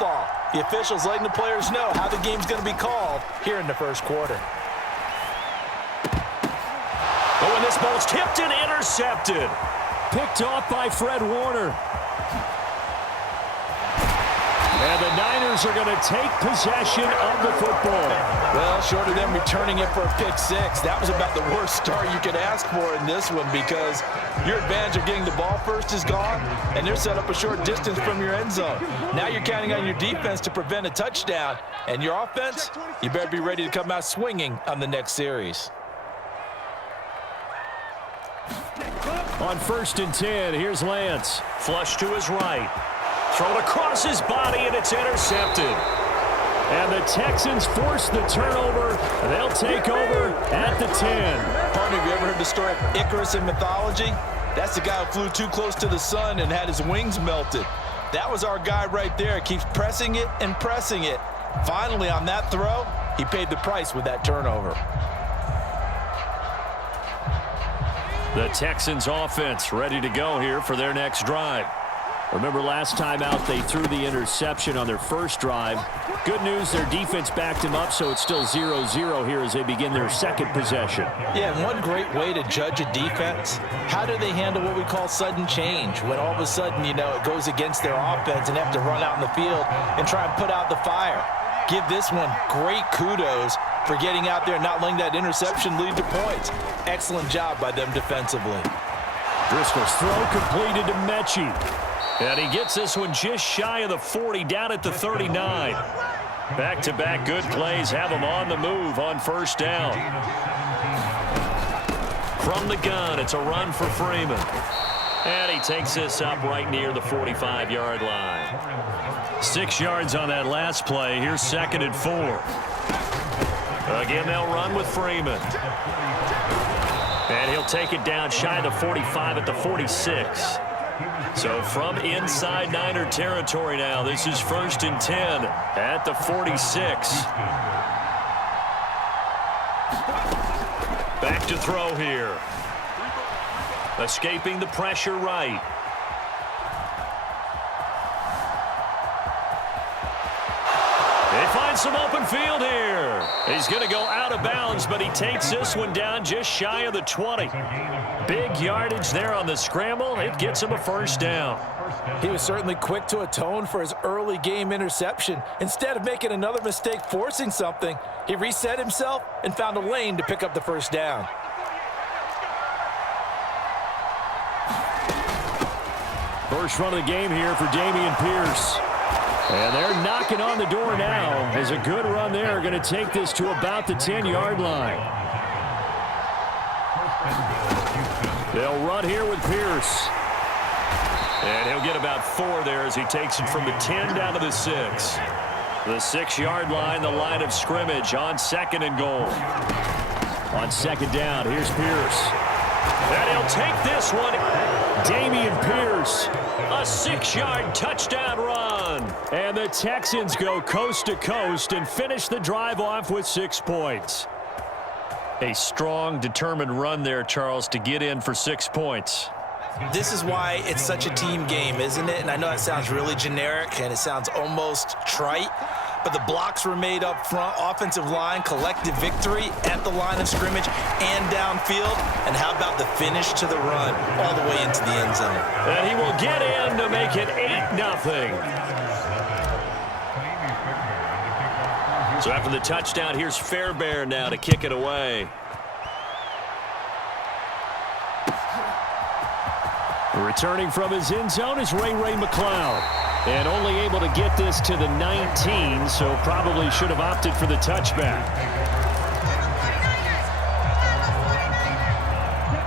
ball. The officials letting the players know how the game's going to be called here in the first quarter. Oh, and this ball's tipped and intercepted. Picked off by Fred Warner. And the Niners are going to take possession of the football. Well, short of them returning it for a pick six, that was about the worst start you could ask for in this one because your advantage of getting the ball first is gone, and they're set up a short distance from your end zone. Now you're counting on your defense to prevent a touchdown, and your offense, you better be ready to come out swinging on the next series. On 1st and 10, here's Lance. Flush to his right. Thrown across his body, and it's intercepted. And the Texans force the turnover. They'll take over at the 10. Partner, have you ever heard the story of Icarus in mythology? That's the guy who flew too close to the sun and had his wings melted. That was our guy right there. Keeps pressing it and pressing it. Finally, on that throw, he paid the price with that turnover. The Texans offense ready to go here for their next drive. Remember last time out they threw the interception on their first drive. Good news, their defense backed him up, so it's still 0-0 here as they begin their second possession. Yeah, and one great way to judge a defense, how do they handle what we call sudden change? When all of a sudden, you know, it goes against their offense and they have to run out in the field and try and put out the fire. Give this one great kudos for getting out there and not letting that interception lead to points. Excellent job by them defensively. Driscoll's throw completed to Mechie. And he gets this one just shy of the 40, down at the 39. Back-to-back good plays have him on the move on first down. From the gun, it's a run for Freeman. And he takes this up right near the 45-yard line. 6 yards on that last play. Here's 2nd and 4. Again, they'll run with Freeman. And he'll take it down shy of the 45 at the 46. So from inside Niner territory now, this is 1st and 10 at the 46. Back to throw here. Escaping the pressure right. They find some open field here. He's going to go out of bounds, but he takes this one down just shy of the 20. Big yardage there on the scramble. It gets him a first down. He was certainly quick to atone for his early game interception. Instead of making another mistake forcing something, he reset himself and found a lane to pick up the first down. First run of the game here for Dameon Pierce. And they're knocking on the door now as a good run there. Going to take this to about the 10-yard line. They'll run here with Pierce. And he'll get about 4 there as he takes it from the 10 down to the 6. The 6-yard line, the line of scrimmage on 2nd and goal. On 2nd down, here's Pierce. And he'll take this one. Dameon Pierce, a 6-yard touchdown run. And the Texans go coast to coast and finish the drive off with 6 points. A strong, determined run there, Charles, to get in for 6 points. This is why it's such a team game, isn't it? And I know that sounds really generic and it sounds almost trite, but the blocks were made up front, offensive line, collective victory at the line of scrimmage and downfield. And how about the finish to the run all the way into the end zone? And he will get in to make it 8-0. So after the touchdown, here's Fairbairn now to kick it away. Returning from his end zone is Ray McCloud. And only able to get this to the 19, so probably should have opted for the touchback.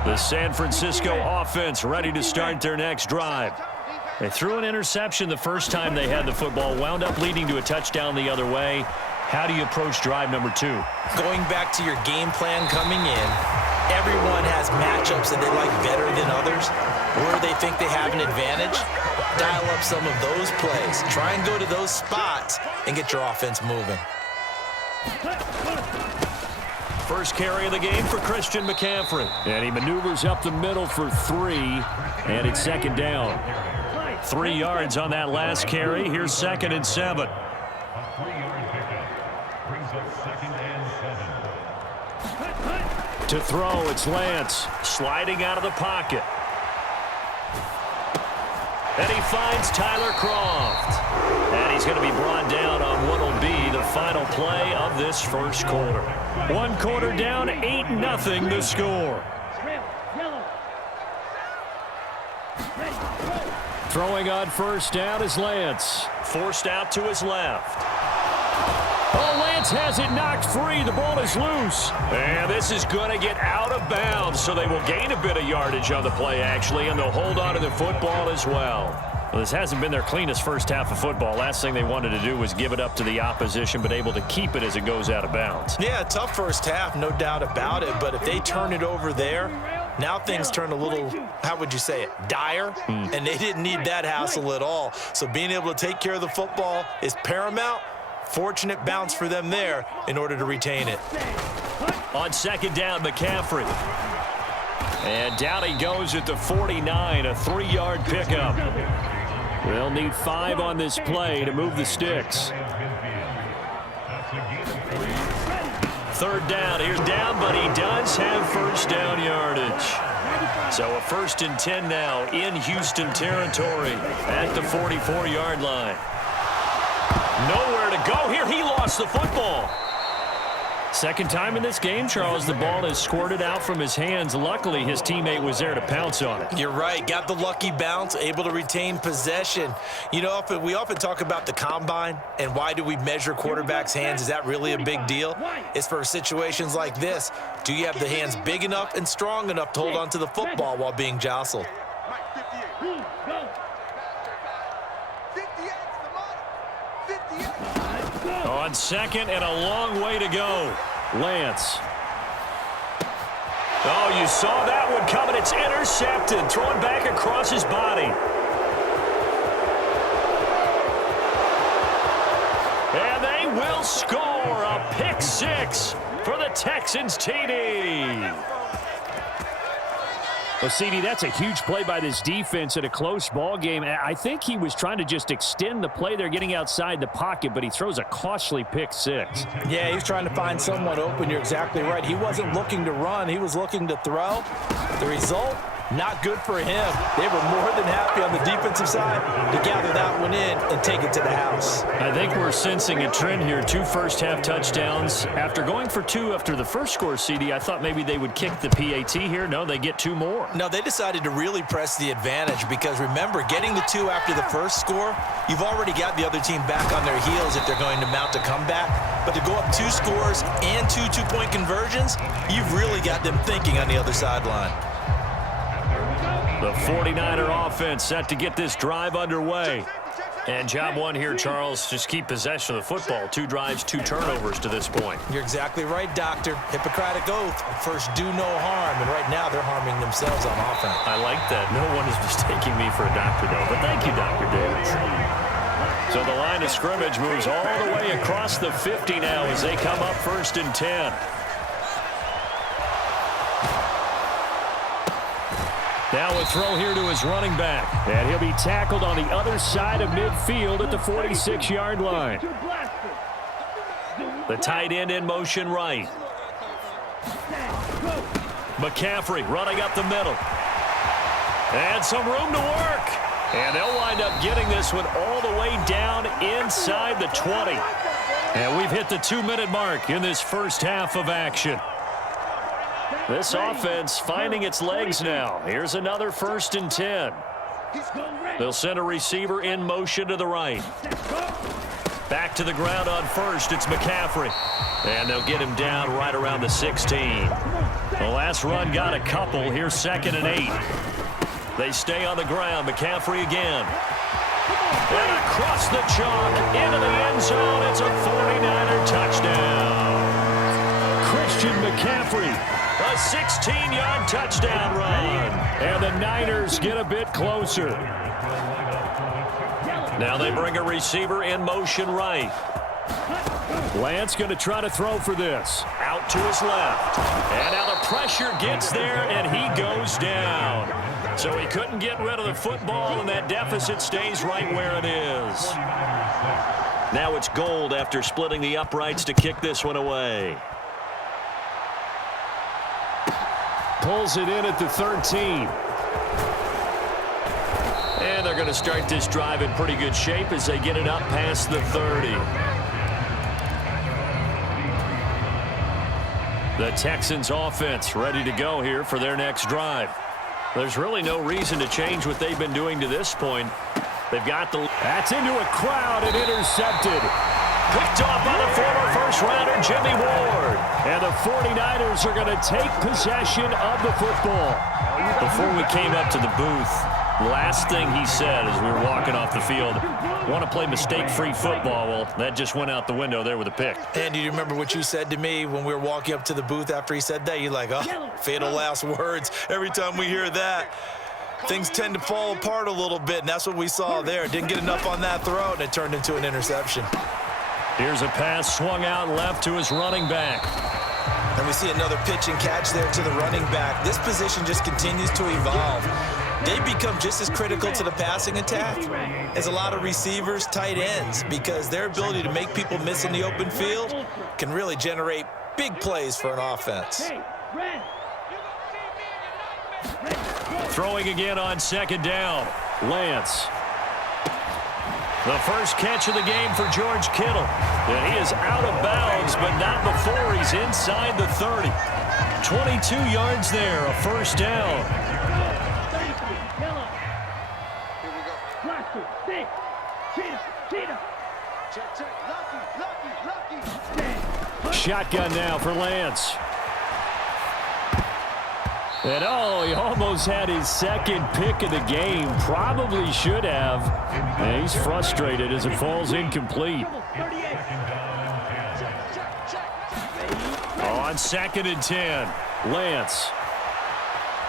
The San Francisco offense ready to start their next drive. They threw an interception the first time they had the football, wound up leading to a touchdown the other way. How do you approach drive number 2? Going back to your game plan coming in, everyone has matchups that they like better than others, where they think they have an advantage. Dial up some of those plays. Try and go to those spots and get your offense moving. First carry of the game for Christian McCaffrey. And he maneuvers up the middle for 3, and it's 2nd down. 3 yards on that last carry. Here's 2nd and 7. To throw, it's Lance. Sliding out of the pocket. And he finds Tyler Croft. And he's going to be brought down on what will be the final play of this first quarter. 1 quarter down, 8-0 the score. Throwing on first down is Lance. Forced out to his left. Oh, Lance has it knocked free. The ball is loose. And this is going to get out of bounds, so they will gain a bit of yardage on the play, actually, and they'll hold on to the football as well. Well, this hasn't been their cleanest first half of football. Last thing they wanted to do was give it up to the opposition, but able to keep it as it goes out of bounds. Yeah, tough first half, no doubt about it, but if they turn it over there, now things turn a little, how would you say it, dire, and they didn't need that hassle at all. So being able to take care of the football is paramount. Fortunate bounce for them there in order to retain it. On 2nd down, McCaffrey. And down he goes at the 49, a 3-yard pickup. They'll need 5 on this play to move the sticks. 3rd down. Here's down, but he does have first down yardage. So a 1st and 10 now in Houston territory at the 44-yard line. Nowhere to go here. He lost the football. Second time in this game, Charles, the ball is squirted out from his hands. Luckily, his teammate was there to pounce on it. You're right. Got the lucky bounce, able to retain possession. You know, we often talk about the combine and why do we measure quarterbacks' hands. Is that really a big deal? It's for situations like this. Do you have the hands big enough and strong enough to hold on to the football while being jostled? On 2nd and a long way to go. Lance. Oh, you saw that one coming. It's intercepted. Thrown back across his body. And they will score a pick 6 for the Texans TD. Well, CD, that's a huge play by this defense in a close ball game. I think he was trying to just extend the play. They're getting outside the pocket, but he throws a costly pick 6. Yeah, he's trying to find someone open. You're exactly right. He wasn't looking to run. He was looking to throw. The result, not good for him. They were more than happy on the defensive side to gather that one in and take it to the house. I think we're sensing a trend here. 2 first-half touchdowns. After going for 2 after the first score, CD, I thought maybe they would kick the PAT here. No, they get 2 more. No, they decided to really press the advantage because, remember, getting the 2 after the first score, you've already got the other team back on their heels if they're going to mount a comeback. But to go up 2 scores and 2 two-point conversions, you've really got them thinking on the other sideline. The 49er offense set to get this drive underway. And job 1 here, Charles, just keep possession of the football. 2 drives, 2 turnovers to this point. You're exactly right, Doctor. Hippocratic oath. First, do no harm. And right now, they're harming themselves on offense. I like that. No one is mistaking me for a doctor, though. But thank you, Dr. Davis. So the line of scrimmage moves all the way across the 50 now as they come up 1st and 10. Now a throw here to his running back. And he'll be tackled on the other side of midfield at the 46-yard line. The tight end in motion right. McCaffrey running up the middle. And some room to work. And they'll wind up getting this one all the way down inside the 20. And we've hit the 2-minute mark in this first half of action. This offense finding its legs now. Here's another 1st and 10. They'll send a receiver in motion to the right. Back to the ground on 1st. It's McCaffrey. And they'll get him down right around the 16. The last run got a couple. Here's 2nd and 8. They stay on the ground. McCaffrey again. And across the chalk into the end zone. It's a 49er touchdown. Christian McCaffrey. A 16-yard touchdown run. And the Niners get a bit closer. Now they bring a receiver in motion right. Lance going to try to throw for this. Out to his left. And now the pressure gets there, and he goes down. So he couldn't get rid of the football, and that deficit stays right where it is. Now it's Gold after splitting the uprights to kick this one away. Pulls it in at the 13. And they're going to start this drive in pretty good shape as they get it up past the 30. The Texans offense ready to go here for their next drive. There's really no reason to change what they've been doing to this point. They've got the... That's into a crowd and intercepted. Picked off by the former first-rounder Jimmy Ward. And the 49ers are going to take possession of the football. Before we came up to the booth, last thing he said as we were walking off the field, want to play mistake-free football. Well, that just went out the window there with a pick. And do you remember what you said to me when we were walking up to the booth after he said that? You're like, oh, fatal last words. Every time we hear that, things tend to fall apart a little bit, and that's what we saw there. Didn't get enough on that throw, and it turned into an interception. Here's a pass swung out left to his running back. And we see another pitch and catch there to the running back. This position just continues to evolve. They become just as critical to the passing attack as a lot of receivers, tight ends, because their ability to make people miss in the open field can really generate big plays for an offense. Throwing again on second down. Lance. The first catch of the game for George Kittle. And he is out of bounds, but not before he's inside the 30. 22 yards there, a first down. Shotgun now for Lance. And he almost had his second pick of the game. Probably should have. And he's frustrated as it falls incomplete. On second and 10, Lance.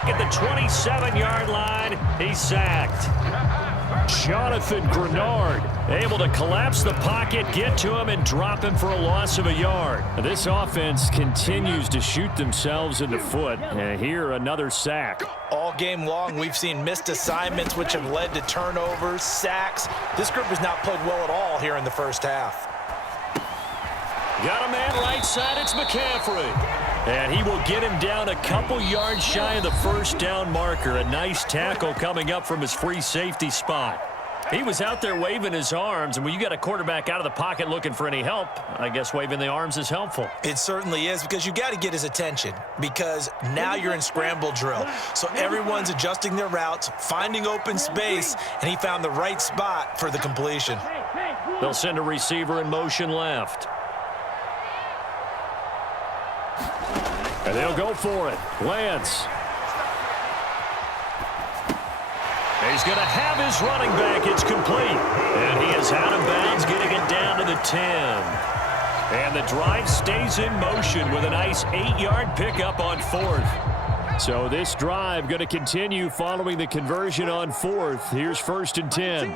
At the 27-yard line, he's sacked. Jonathan Grenard able to collapse the pocket, get to him, and drop him for a loss of a yard. This offense continues to shoot themselves in the foot. And here, another sack. All game long, we've seen missed assignments, which have led to turnovers, sacks. This group has not played well at all here in the first half. Got a man right side, it's McCaffrey. And he will get him down a couple yards shy of the first down marker. A nice tackle coming up from his free safety spot. He was out there waving his arms, and when you got a quarterback out of the pocket looking for any help, I guess waving the arms is helpful. It certainly is, because you got to get his attention, because now you're in scramble drill. So everyone's adjusting their routes, finding open space, and he found the right spot for the completion. They'll send a receiver in motion left. And they'll go for it. Lance. He's going to have his running back. It's complete. And he is out of bounds, getting it down to the 10. And the drive stays in motion with a nice 8-yard pickup on fourth. So this drive going to continue following the conversion on fourth. Here's first and 10.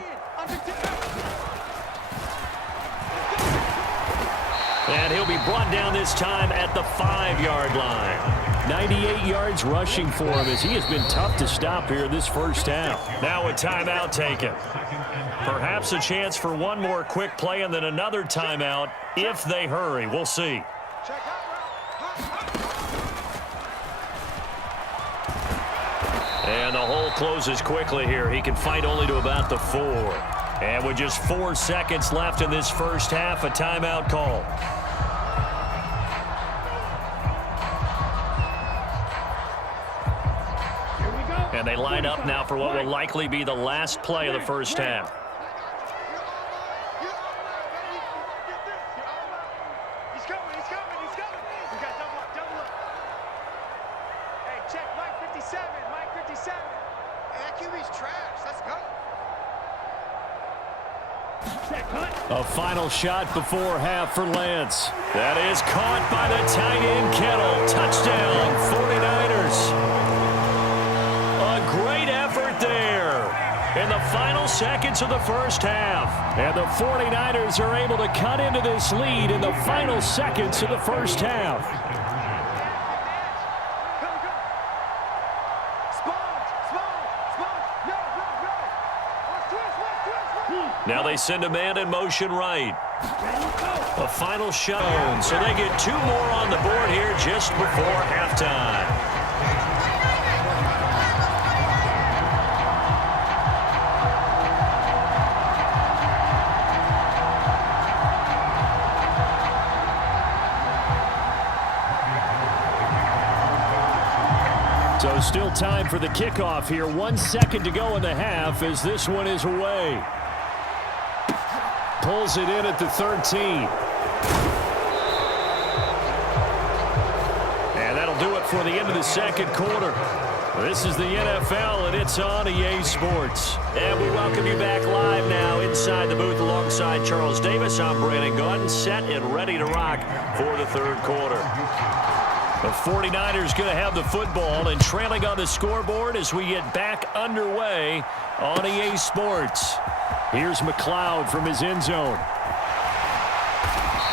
And he'll be brought down this time at the 5-yard line. 98 yards rushing for him as he has been tough to stop here this first half. Now a timeout taken. Perhaps a chance for one more quick play and then another timeout if they hurry. We'll see. And the hole closes quickly here. He can fight only to about the 4. And with just 4 seconds left in this first half, a timeout call. And they line up now for what will likely be the last play of the first half. He's coming. We got double up. Hey, check Mike 57. Hey, QB's trash. Let's go. A final shot before half for Lance. That is caught by the tight end Kittle. Touchdown, 49ers. Great effort there in the final seconds of the first half. And the 49ers are able to cut into this lead in the final seconds of the first half. Now they send a man in motion right. A final shot. So they get 2 more on the board here just before halftime. So still time for the kickoff here. 1 second to go in the half as this one is away. Pulls it in at the 13. And that'll do it for the end of the second quarter. This is the NFL, and it's on EA Sports. And we welcome you back live now inside the booth alongside Charles Davis. I'm Brandon Gaudin, set and ready to rock for the third quarter. The 49ers going to have the football and trailing on the scoreboard as we get back underway on EA Sports. Here's McLeod from his end zone.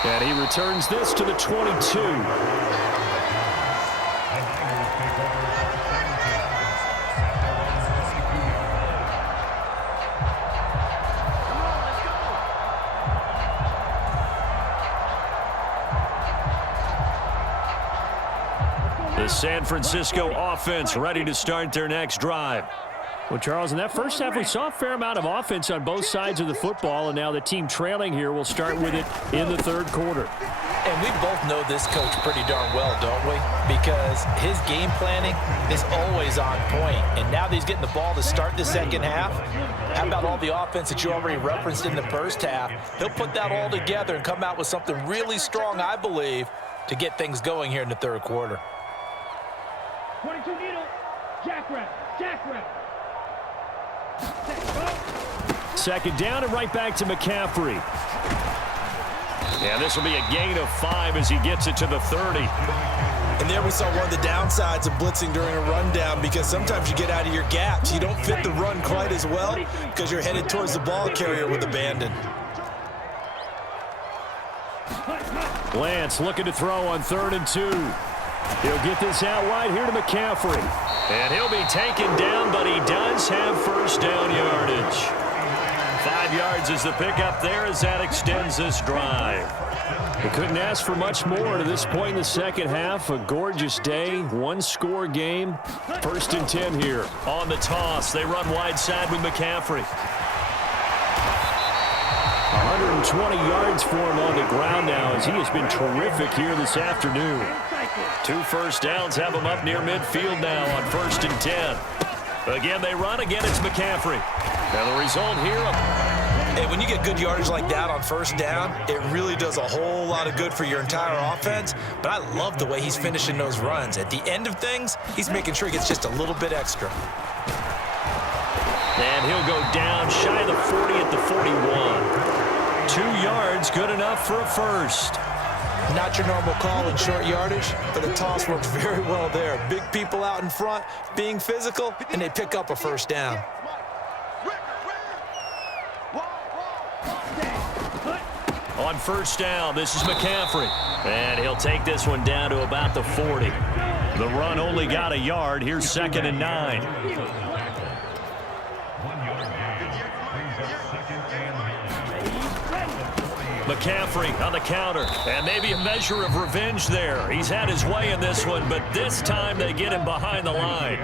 And he returns this to the 22. The San Francisco offense ready to start their next drive. Well, Charles, in that first half, we saw a fair amount of offense on both sides of the football, and now the team trailing here will start with it in the third quarter. And we both know this coach pretty darn well, don't we? Because his game planning is always on point. And now that he's getting the ball to start the second half, how about all the offense that you already referenced in the first half? He'll put that all together and come out with something really strong, I believe, to get things going here in the third quarter. 22 needle, jackrabbit. Second down and right back to McCaffrey. And this will be a gain of 5 as he gets it to the 30. And there we saw one of the downsides of blitzing during a rundown, because sometimes you get out of your gaps. You don't fit the run quite as well because you're headed towards the ball carrier with abandon. Lance looking to throw on 3rd and 2. He'll get this out wide here to McCaffrey. And he'll be taken down, but he does have first down yardage. 5 yards is the pickup there as that extends this drive. We couldn't ask for much more to this point in the second half. A gorgeous day, 1-score game. 1st and 10 here. On the toss, they run wide side with McCaffrey. 120 yards for him on the ground now as he has been terrific here this afternoon. 2 first downs have him up near midfield now on 1st and 10. Again, they run. Again, it's McCaffrey. Now the result here. Hey, when you get good yardage like that on first down, it really does a whole lot of good for your entire offense. But I love the way he's finishing those runs. At the end of things, he's making sure he gets just a little bit extra. And he'll go down shy of the 40 at the 41. 2 yards, good enough for a first. Not your normal call in short yardage, but the toss works very well there. Big people out in front, being physical, and they pick up a first down. On first down, this is McCaffrey. And he'll take this one down to about the 40. The run only got a yard. Here's 2nd and 9. McCaffrey on the counter, and maybe a measure of revenge there. He's had his way in this one, but this time they get him behind the line.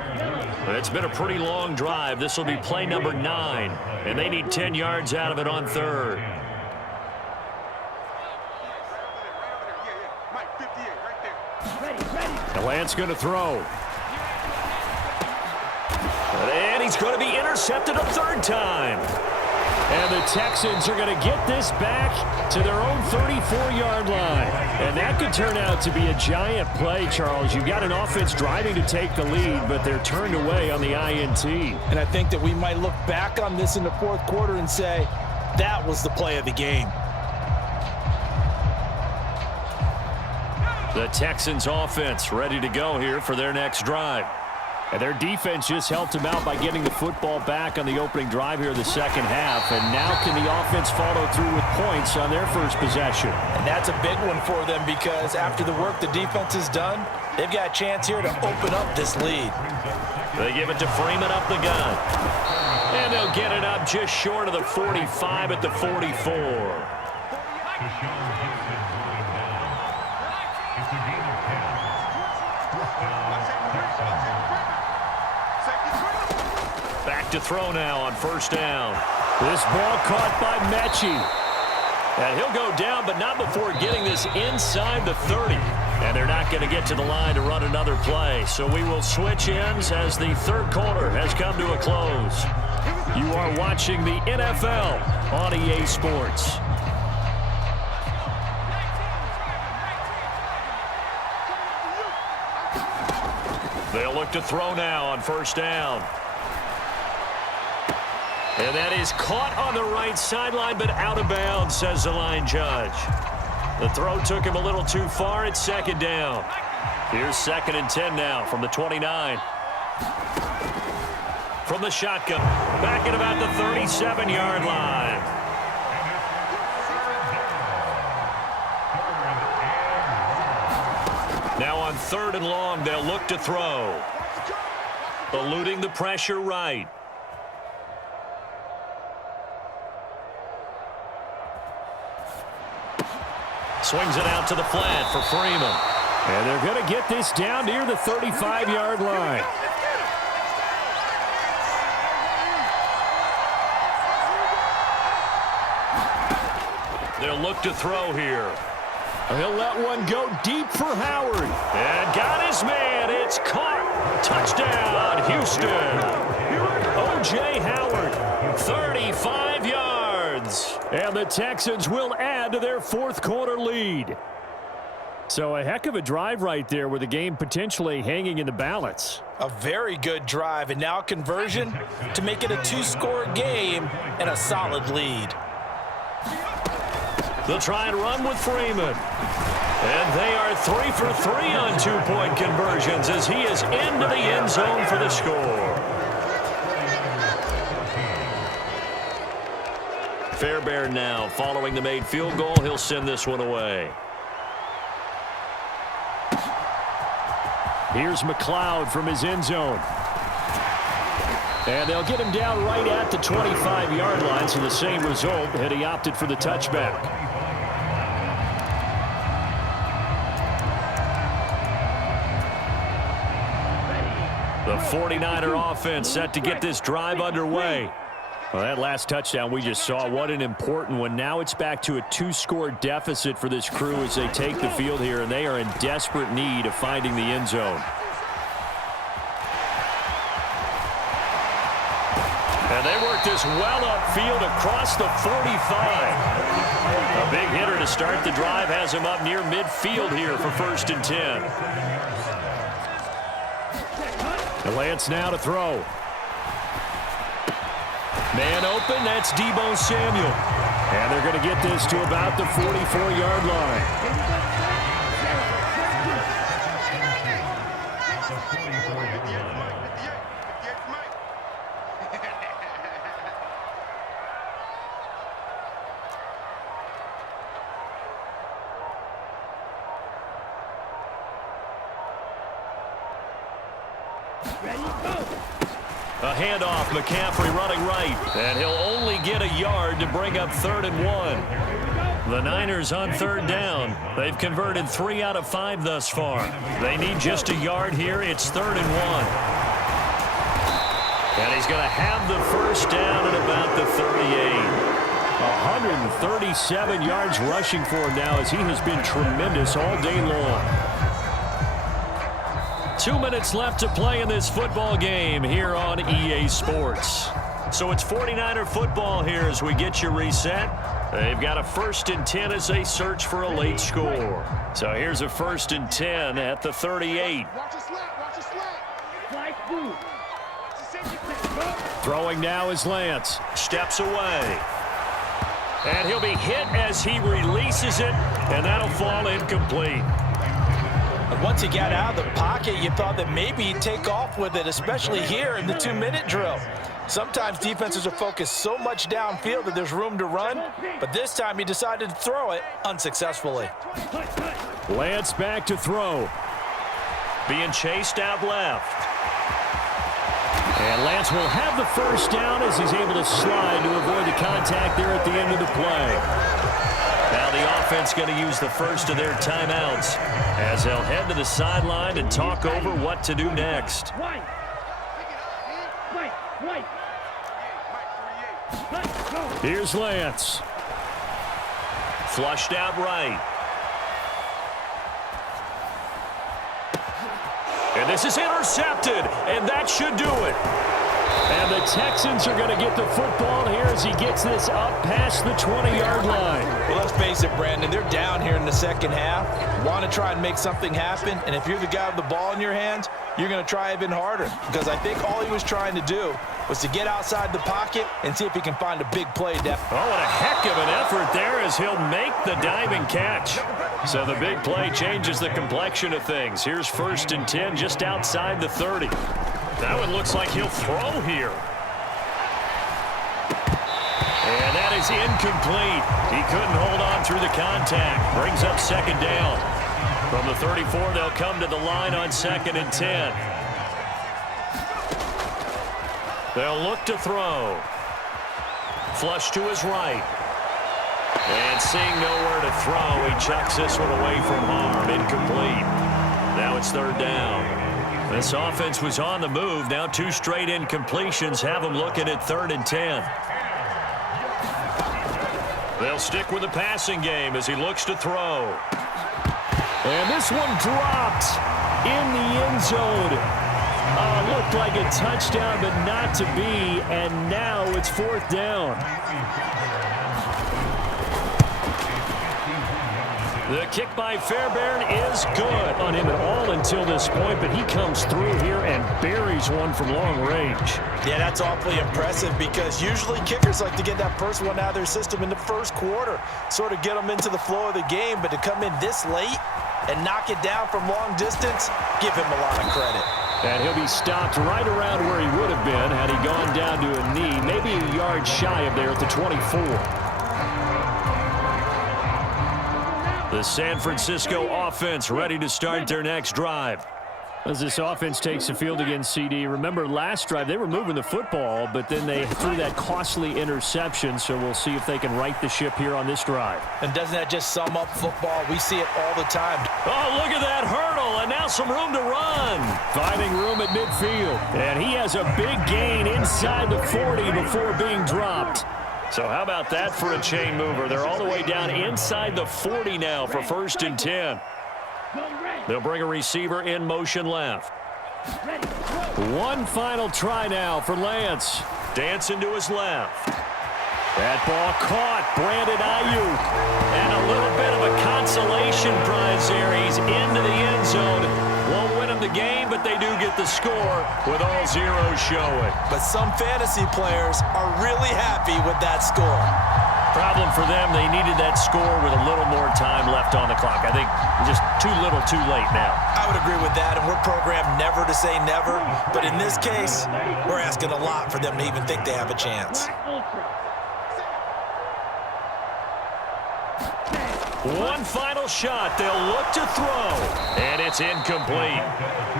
It's been a pretty long drive. This will be play number 9, and they need 10 yards out of it on 3rd. And Lance going to throw. And he's going to be intercepted a 3rd time. And the Texans are going to get this back to their own 34-yard line. And that could turn out to be a giant play, Charles. You've got an offense driving to take the lead, but they're turned away on the INT. And I think that we might look back on this in the fourth quarter and say, that was the play of the game. The Texans offense ready to go here for their next drive. And their defense just helped them out by getting the football back on the opening drive here in the second half. And now can the offense follow through with points on their first possession? And that's a big one for them, because after the work the defense has done, they've got a chance here to open up this lead. They give it to Freeman up the gun. And they'll get it up just short of the 45 at the 44. Back to throw now on first down. This ball caught by Mechie. And he'll go down, but not before getting this inside the 30. And they're not going to get to the line to run another play. So we will switch ends as the third quarter has come to a close. You are watching the NFL on EA Sports. They'll look to throw now on first down. And that is caught on the right sideline, but out of bounds, says the line judge. The throw took him a little too far. It's second down. Here's 2nd and 10 now from the 29. From the shotgun. Back at about the 37-yard line. Now on 3rd and long, they'll look to throw. Eluding the pressure right. Swings it out to the flat for Freeman. And they're going to get this down near the 35-yard line. They'll look to throw here. He'll let one go deep for Howard. And got his man. It's caught. Touchdown, Houston. O.J. Howard, 35 yards. And the Texans will add to their fourth quarter lead. So a heck of a drive right there with the game potentially hanging in the balance. A very good drive, and now conversion to make it a 2-score game and a solid lead. They'll try and run with Freeman. And they are 3 for 3 on 2-point conversions as he is into the end zone for the score. Fairbairn now following the made field goal. He'll send this one away. Here's McLeod from his end zone. And they'll get him down right at the 25-yard line, so the same result had he opted for the touchback. The 49er offense set to get this drive underway. Well, that last touchdown we just saw, what an important one. Now it's back to a 2-score deficit for this crew as they take the field here, and they are in desperate need of finding the end zone. And they work this well upfield across the 45. A big hitter to start the drive has him up near midfield here for 1st and 10. And Lance now to throw. Man open, that's Deebo Samuel. And they're going to get this to about the 44-yard line. A handoff, McCaffrey running right, and he'll only get a yard to bring up 3rd and 1. The Niners on 3rd down. They've converted 3 out of 5 thus far. They need just a yard here. It's 3rd and 1. And he's going to have the first down at about the 38. 137 yards rushing for him now as he has been tremendous all day long. 2 minutes left to play in this football game here on EA Sports. So it's 49er football here as we get you reset. They've got a 1st and 10 as they search for a late score. So here's a 1st and 10 at the 38. Throwing now is Lance. Steps away. And he'll be hit as he releases it, and that'll fall incomplete. Once he got out of the pocket, you thought that maybe he'd take off with it, especially here in the 2-minute drill. Sometimes defenses are focused so much downfield that there's room to run, but this time he decided to throw it unsuccessfully. Lance back to throw. Being chased out left. And Lance will have the first down as he's able to slide to avoid the contact there at the end of the play. Now the offense going to use the first of their timeouts as they'll head to the sideline and talk over what to do next. White. Here's Lance. Flushed out right. And this is intercepted, and that should do it. And the Texans are going to get the football here as he gets this up past the 20-yard line. Well, let's face it, Brandon, they're down here in the second half. Want to try and make something happen, and if you're the guy with the ball in your hands, you're going to try even harder, because I think all he was trying to do was to get outside the pocket and see if he can find a big play down. Oh, and a heck of an effort there as he'll make the diving catch. So the big play changes the complexion of things. Here's 1st and 10 just outside the 30. That one looks like he'll throw here. And that is incomplete. He couldn't hold on through the contact. Brings up 2nd down. From the 34, they'll come to the line on 2nd and 10. They'll look to throw. Flush to his right. And seeing nowhere to throw, he chucks this one away from harm. Incomplete. Now it's 3rd down. This offense was on the move. Now 2 straight incompletions have them looking at 3rd and 10. They'll stick with the passing game as he looks to throw. And this one dropped in the end zone. Looked like a touchdown, but not to be. And now it's 4th down. The kick by Fairbairn is good on him at all until this point, but he comes through here and buries one from long range. Yeah, that's awfully impressive because usually kickers like to get that first one out of their system in the first quarter, sort of get them into the flow of the game, but to come in this late and knock it down from long distance, give him a lot of credit. And he'll be stopped right around where he would have been had he gone down to a knee, maybe a yard shy of there at the 24. The San Francisco offense ready to start their next drive. As this offense takes the field against CD, remember last drive they were moving the football, but then they threw that costly interception, so we'll see if they can right the ship here on this drive. And doesn't that just sum up football? We see it all the time. Oh, look at that hurdle, and now some room to run. Finding room at midfield, and he has a big gain inside the 40 before being dropped. So how about that for a chain mover? They're all the way down inside the 40 now for 1st and 10. They'll bring a receiver in motion left. One final try now for Lance. Dancing to his left. That ball caught. Brandon Ayuk. And a little bit of a consolation prize there. He's into the end zone. Won't win him the game, but they do get the score with all zeros showing. But some fantasy players are really happy with that score. Problem for them, they needed that score with a little more time left on the clock. I think just too little too late now. I would agree with that, and we're programmed never to say never. But in this case, we're asking a lot for them to even think they have a chance. One final shot. They'll look to throw. And it's incomplete.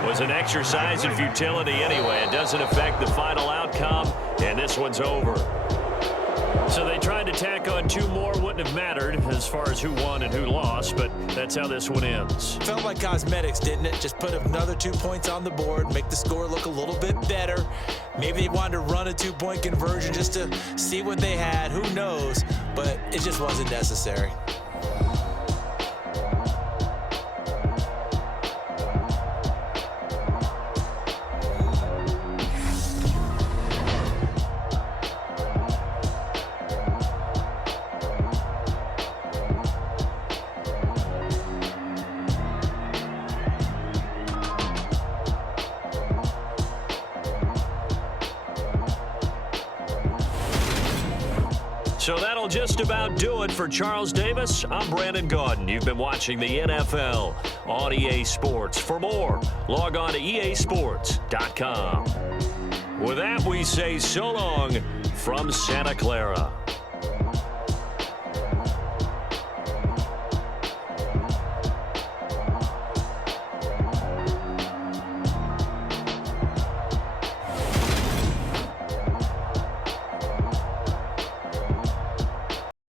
Was an exercise in futility anyway. It doesn't affect the final outcome, and this one's over. So they tried to tack on 2 more. Wouldn't have mattered as far as who won and who lost, but that's how this one ends. Felt like cosmetics, didn't it? Just put another 2 points on the board, make the score look a little bit better. Maybe they wanted to run a 2-point conversion just to see what they had. Who knows? But it just wasn't necessary. So that'll just about do it for Charles Davis. I'm Brandon Gaudin. You've been watching the NFL on EA Sports. For more, log on to easports.com. With that, we say so long from Santa Clara.